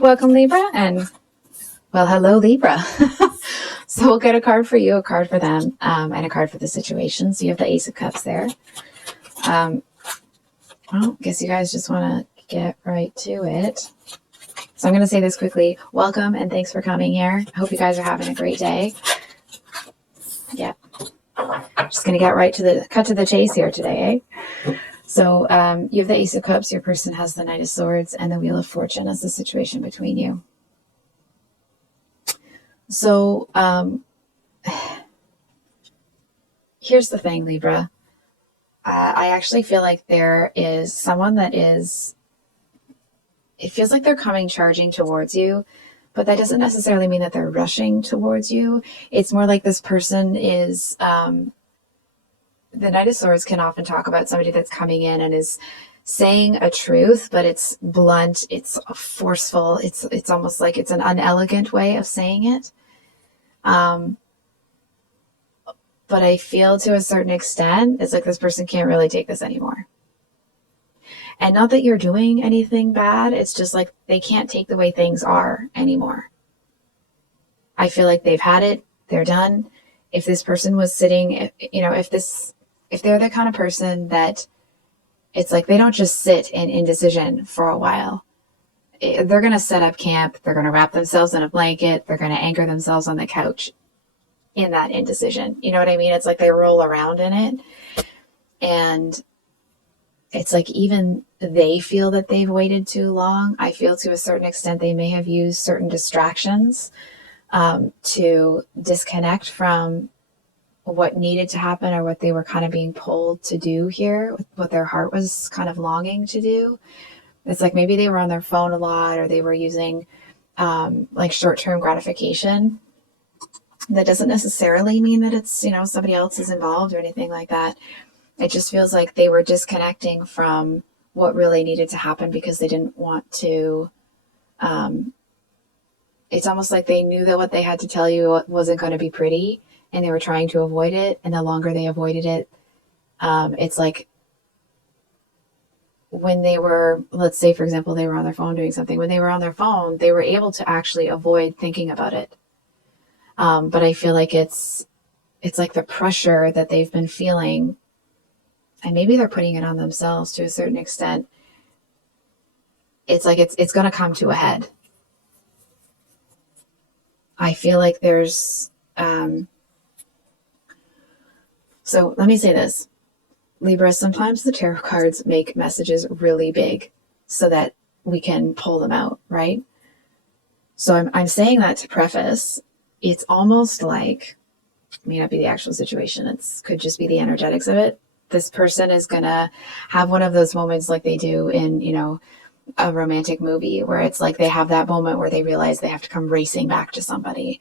Welcome, Libra, and well, hello, Libra. So we'll get a card for you, a card for them, and a card for the situation. So you have the Ace of Cups there. Well, I guess you guys just want to get right to it. So I'm going to say this quickly. Welcome and thanks for coming here. I hope you guys are having a great day. Yeah. Just going to get right to the cut to the chase here today, eh? So you have the Ace of Cups. Your person has the Knight of Swords and the Wheel of Fortune as the situation between you. So here's the thing, Libra. I actually feel like there is someone that is, it feels like they're coming charging towards you, but that doesn't necessarily mean that they're rushing towards you. It's more like this person is, the Knight of Swords can often talk about somebody that's coming in and is saying a truth, but it's blunt, it's forceful, it's almost like it's an unelegant way of saying it. But I feel to a certain extent, it's like this person can't really take this anymore. And not that you're doing anything bad, it's just like they can't take the way things are anymore. I feel like they've had it, they're done. If this person was sitting, if they're the kind of person that it's like they don't just sit in indecision for a while. They're going to set up camp, they're going to wrap themselves in a blanket, they're going to anchor themselves on the couch in that indecision. You know what I mean? It's like they roll around in it. And it's like even they feel that they've waited too long. I feel to a certain extent they may have used certain distractions to disconnect from what needed to happen or what they were kind of being pulled to do here, what their heart was kind of longing to do. It's like maybe they were on their phone a lot, or they were using like short-term gratification. That doesn't necessarily mean that it's, somebody else is involved or anything like that. It just feels like they were disconnecting from what really needed to happen because they didn't want to. It's almost like they knew that what they had to tell you wasn't going to be pretty, and they were trying to avoid it. And the longer they avoided it, it's like when they were, let's say, for example, they were on their phone doing something. When they were on their phone, they were able to actually avoid thinking about it. But I feel like it's like the pressure that they've been feeling, and maybe they're putting it on themselves to a certain extent. It's like it's going to come to a head. I feel like there's, so let me say this, Libra, sometimes the tarot cards make messages really big so that we can pull them out, right? So I'm saying that to preface, it's almost like, it may not be the actual situation, it could just be the energetics of it. This person is going to have one of those moments like they do in, a romantic movie where it's like they have that moment where they realize they have to come racing back to somebody.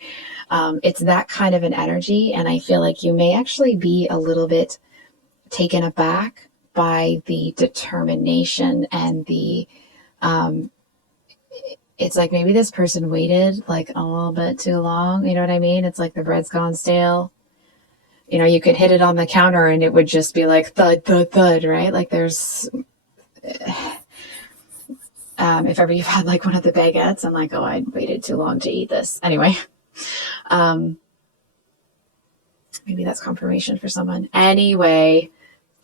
It's that kind of an energy. And I feel like you may actually be a little bit taken aback by the determination and the, it's like maybe this person waited like a little bit too long. You know what I mean? It's like the bread's gone stale. You could hit it on the counter and it would just be like thud, thud, thud, right? Like there's, if ever you've had like one of the baguettes and like, oh, I waited too long to eat this. Anyway, maybe that's confirmation for someone. Anyway,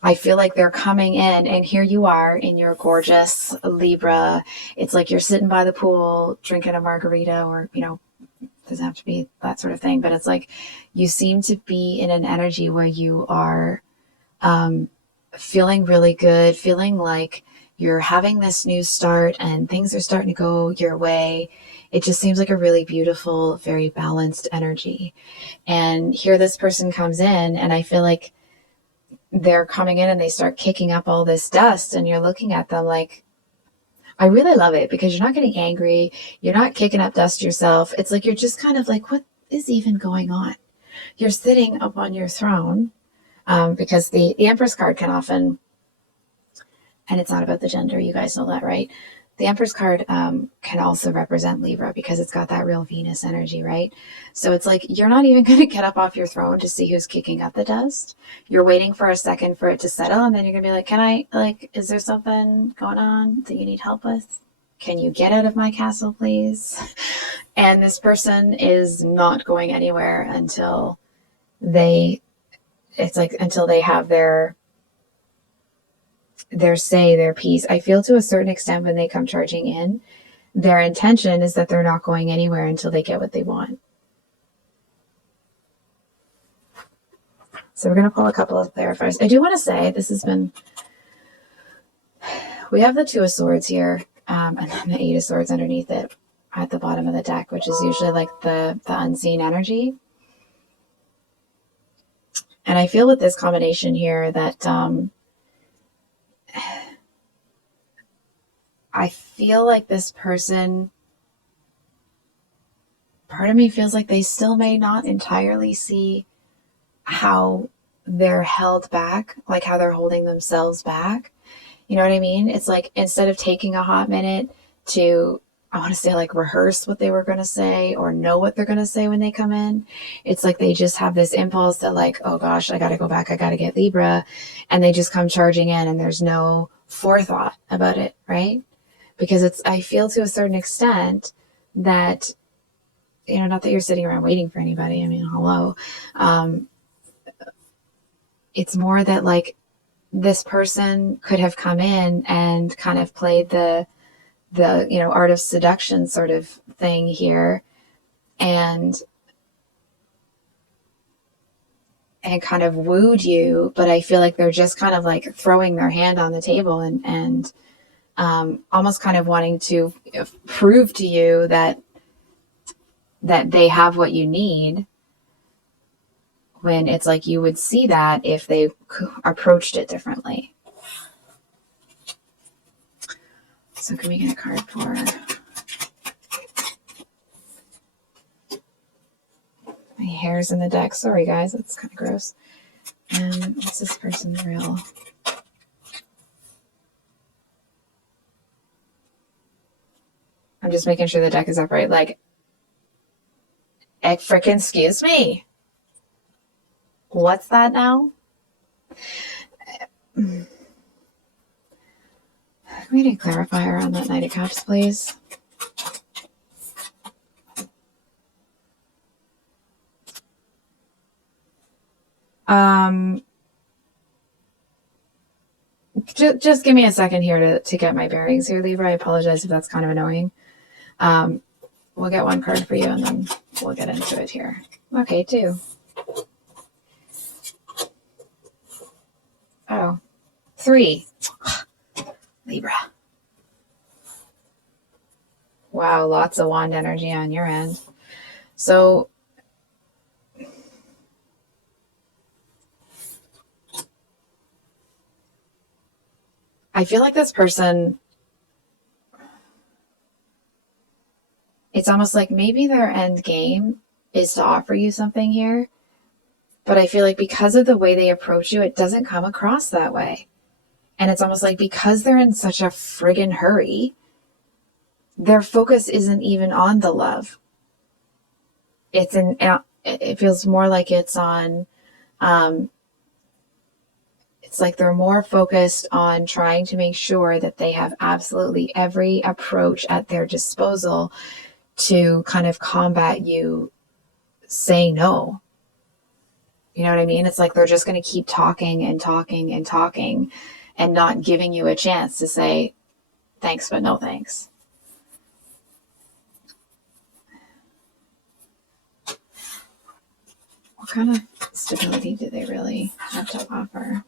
I feel like they're coming in, and here you are in your gorgeous Libra. It's like you're sitting by the pool, drinking a margarita, or, doesn't have to be that sort of thing, but it's like you seem to be in an energy where you are feeling really good, feeling like you're having this new start and things are starting to go your way. It just seems like a really beautiful, very balanced energy. And here this person comes in, and I feel like they're coming in and they start kicking up all this dust, and you're looking at them like, I really love it because you're not getting angry. You're not kicking up dust yourself. It's like you're just kind of like, what is even going on? You're sitting up on your throne because the Empress card can often, and it's not about the gender, you guys know that, right? The Empress card can also represent Libra because it's got that real Venus energy, right? So it's like you're not even going to get up off your throne to see who's kicking up the dust. You're waiting for a second for it to settle, and then you're going to be like, is there something going on that you need help with? can you get out of my castle, please? And this person is not going anywhere until until they have their say, their piece. I feel to a certain extent when they come charging in, their intention is that they're not going anywhere until they get what they want. So we're going to pull a couple of clarifiers. I do want to say we have the Two of Swords here, and then the Eight of Swords underneath it at the bottom of the deck, which is usually like the unseen energy. And I feel with this combination here that I feel like this person, part of me feels like they still may not entirely see how they're held back, like how they're holding themselves back. You know what I mean? It's like instead of taking a hot minute to, I want to say, like rehearse what they were going to say or know what they're going to say when they come in, it's like they just have this impulse that like, oh gosh, I got to go back. I got to get Libra. And they just come charging in and there's no forethought about it, right? Because I feel to a certain extent that, not that you're sitting around waiting for anybody. I mean, hello. It's more that like this person could have come in and kind of played the art of seduction sort of thing here and kind of wooed you, but I feel like they're just kind of like throwing their hand on the table and almost kind of wanting to prove to you that they have what you need, when it's like you would see that if they approached it differently. So can we get a card for my hair's in the deck? Sorry guys, that's kind of gross. And what's this person's real? I'm just making sure the deck is upright. Like, frickin' excuse me. What's that now? Can we get a clarifier on that Knight of Cups, please? Just give me a second here to get my bearings here, Libra. I apologize if that's kind of annoying. We'll get one card for you and then we'll get into it here. Okay, 2. Oh, 3. Libra. Wow, lots of wand energy on your end. So I feel like this person, it's almost like maybe their end game is to offer you something here. But I feel like because of the way they approach you, it doesn't come across that way. And it's almost like because they're in such a friggin' hurry, their focus isn't even on the love. It feels more like it's on, it's like they're more focused on trying to make sure that they have absolutely every approach at their disposal to kind of combat you saying no. You know what I mean? It's like they're just going to keep talking and talking and talking and not giving you a chance to say thanks, but no thanks. What kind of stability do they really have to offer?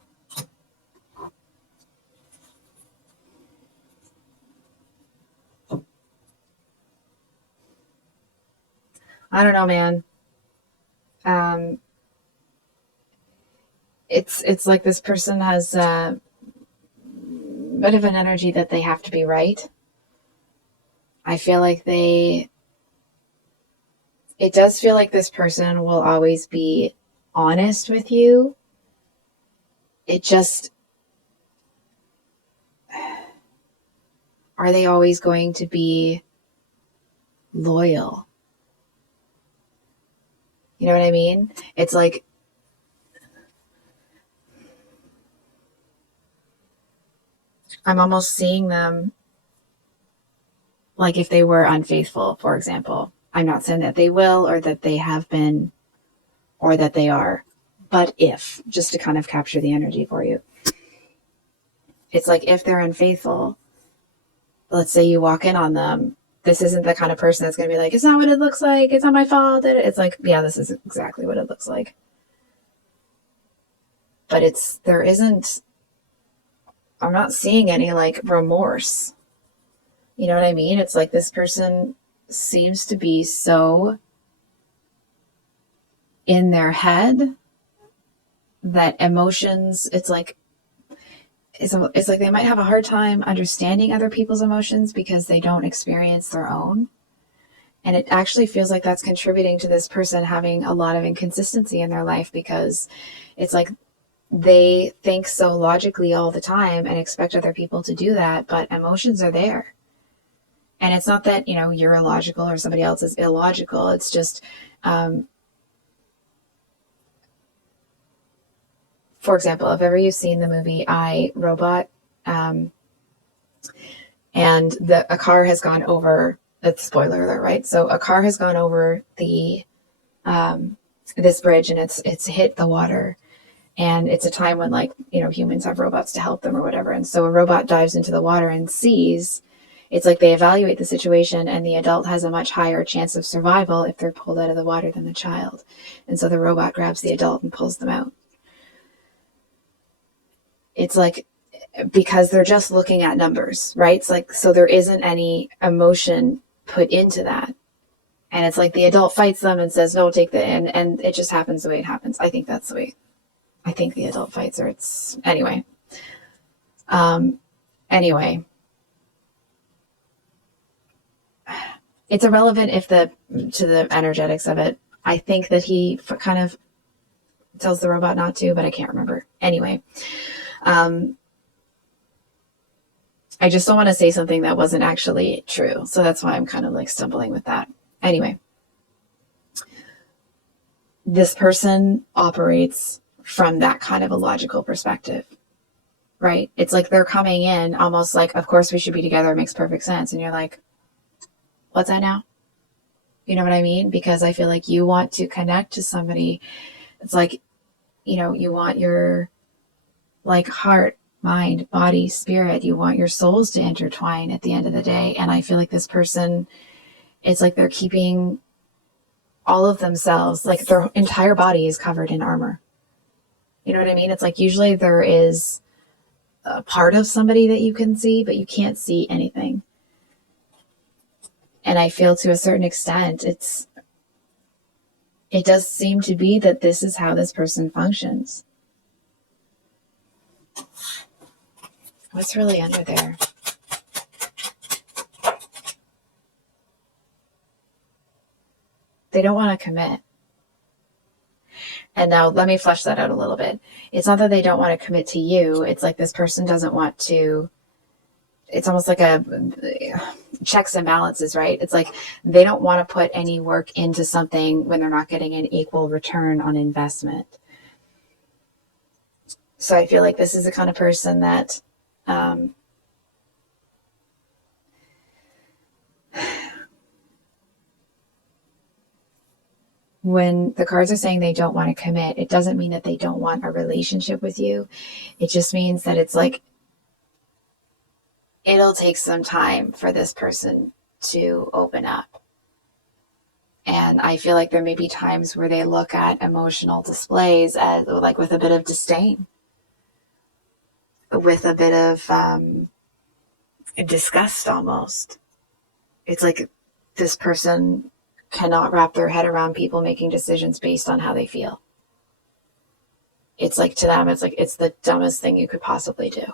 I don't know, man. It's like this person has a bit of an energy that they have to be right. I feel like it does feel like this person will always be honest with you. It just, are they always going to be loyal? You know what I mean? It's like, I'm almost seeing them like if they were unfaithful, for example. I'm not saying that they will or that they have been or that they are, but if, just to kind of capture the energy for you. It's like if they're unfaithful, let's say you walk in on them, this isn't the kind of person that's going to be like, it's not what it looks like, it's not my fault. It's like, yeah, this is exactly what it looks like. But I'm not seeing any like remorse. You know what I mean? It's like this person seems to be so in their head that emotions, it's like they might have a hard time understanding other people's emotions because they don't experience their own. And it actually feels like that's contributing to this person having a lot of inconsistency in their life, because it's like they think so logically all the time and expect other people to do that, but emotions are there. And it's not that, you're illogical or somebody else is illogical. It's just, for example, if ever you've seen the movie I, Robot, and a car has gone over, that's spoiler alert, right? So a car has gone over the this bridge and it's hit the water, and it's a time when humans have robots to help them or whatever. And so a robot dives into the water and sees, it's like they evaluate the situation, and the adult has a much higher chance of survival if they're pulled out of the water than the child. And so the robot grabs the adult and pulls them out. It's like, because they're just looking at numbers, right? It's like, so there isn't any emotion put into that. And it's like the adult fights them and says, no, take the, and it just happens the way it happens. I think that's the way, I think the adult fights her. Anyway. It's irrelevant to the energetics of it. I think that he kind of tells the robot not to, but I can't remember. Anyway. I just don't want to say something that wasn't actually true. So that's why I'm kind of like stumbling with that. Anyway, this person operates from that kind of a logical perspective, right? It's like they're coming in almost like, of course we should be together. It makes perfect sense. And you're like, what's that now? You know what I mean? Because I feel like you want to connect to somebody. It's like, you want your like heart, mind, body, spirit, you want your souls to intertwine at the end of the day. And I feel like this person, it's like they're keeping all of themselves, like their entire body is covered in armor. You know what I mean? It's like usually there is a part of somebody that you can see, but you can't see anything. And I feel to a certain extent, it does seem to be that this is how this person functions. What's really under there? They don't want to commit. And now let me flesh that out a little bit. It's not that they don't want to commit to you. It's like this person doesn't want to, it's almost like a checks and balances, right? It's like they don't want to put any work into something when they're not getting an equal return on investment. So I feel like this is the kind of person that when the cards are saying they don't want to commit, it doesn't mean that they don't want a relationship with you. It just means that it's like it'll take some time for this person to open up. And I feel like there may be times where they look at emotional displays as like with a bit of disdain, with a bit of disgust almost. It's like this person cannot wrap their head around people making decisions based on how they feel. It's like to them, it's like it's the dumbest thing you could possibly do.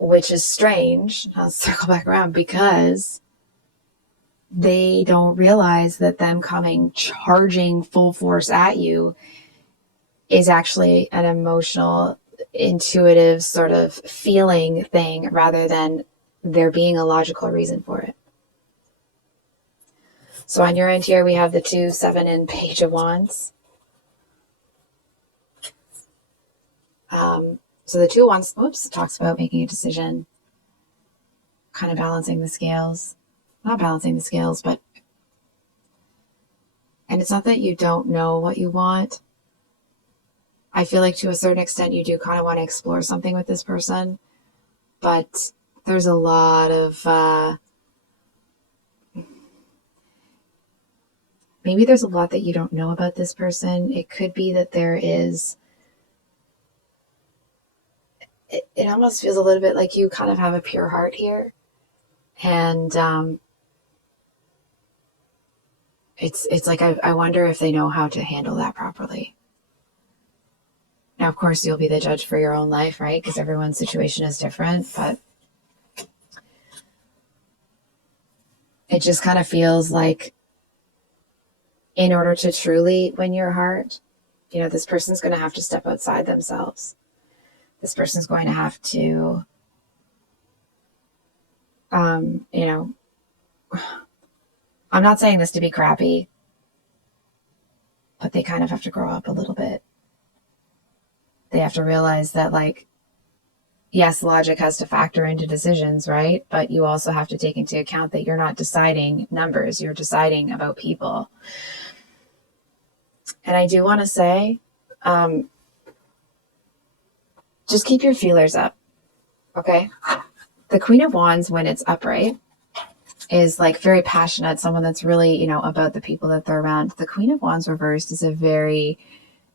Which is strange. I'll circle back around because they don't realize that them coming charging full force at you is actually an emotional, intuitive sort of feeling thing rather than there being a logical reason for it. So on your end here, we have the 2, 7, and Page of Wands. So the 2 of Wands, talks about making a decision. kind of balancing the scales. Not balancing the scales, but, and it's not that you don't know what you want. I feel like to a certain extent you do kind of want to explore something with this person, but there's a lot of, maybe there's a lot that you don't know about this person. It could be that there is, it almost feels a little bit like you kind of have a pure heart here. And it's like, I wonder if they know how to handle that properly. Now, of course, you'll be the judge for your own life, right? Because everyone's situation is different, but it just kind of feels like in order to truly win your heart, you know, this person's going to have to step outside themselves. This person's going to have to, you know, I'm not saying this to be crappy, but they kind of have to grow up a little bit. They have to realize that, like, yes, logic has to factor into decisions, right? But you also have to take into account that you're not deciding numbers, you're deciding about people. And I do want to say, just keep your feelers up, okay? The Queen of Wands, when it's upright, is like very passionate, someone that's really, you know, about the people that they're around. The Queen of Wands reversed is a very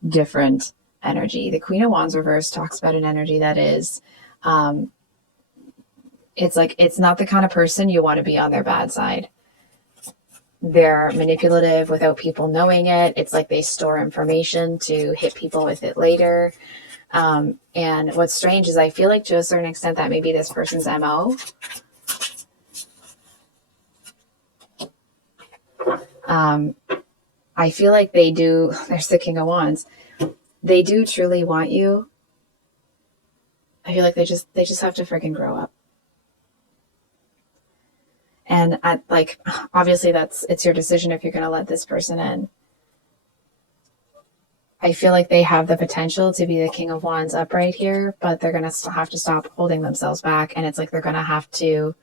different energy. The Queen of Wands reversed talks about an energy that is, it's like, it's not the kind of person you want to be on their bad side. They're manipulative without people knowing it. It's like they store information to hit people with it later. And what's strange is I feel like to a certain extent that may be this person's MO. I feel like they do, there's the King of Wands. They do truly want you. I feel like they just have to freaking grow up. And like, obviously it's your decision if you're going to let this person in. I feel like they have the potential to be the King of Wands upright here, but they're going to have to stop holding themselves back. And it's like, they're going to have to,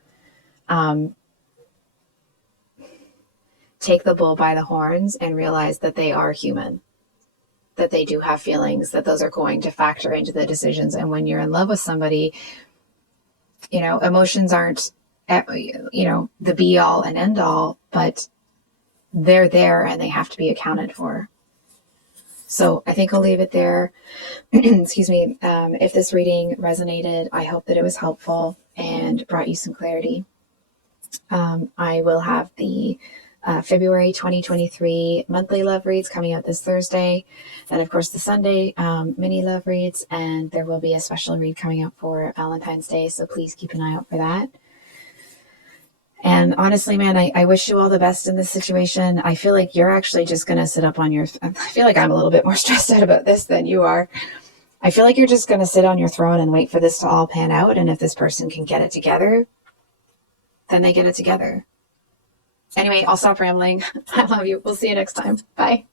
take the bull by the horns and realize that they are human, that they do have feelings, that those are going to factor into the decisions. And when you're in love with somebody, you know, emotions aren't, you know, the be all and end all, but they're there and they have to be accounted for. So I think I'll leave it there. Excuse me. If this reading resonated, I hope that it was helpful and brought you some clarity. I will have the February 2023 monthly love reads coming out this Thursday, and of course the Sunday mini love reads, and there will be a special read coming out for Valentine's Day, so please keep an eye out for that. And honestly, man, I wish you all the best in this situation. I feel like you're actually just going to sit up on your, I feel like I'm a little bit more stressed out about this than you are. I feel like you're just going to sit on your throne and wait for this to all pan out, and if this person can get it together, then they get it together. Anyway, I'll stop rambling. I love you. We'll see you next time. Bye.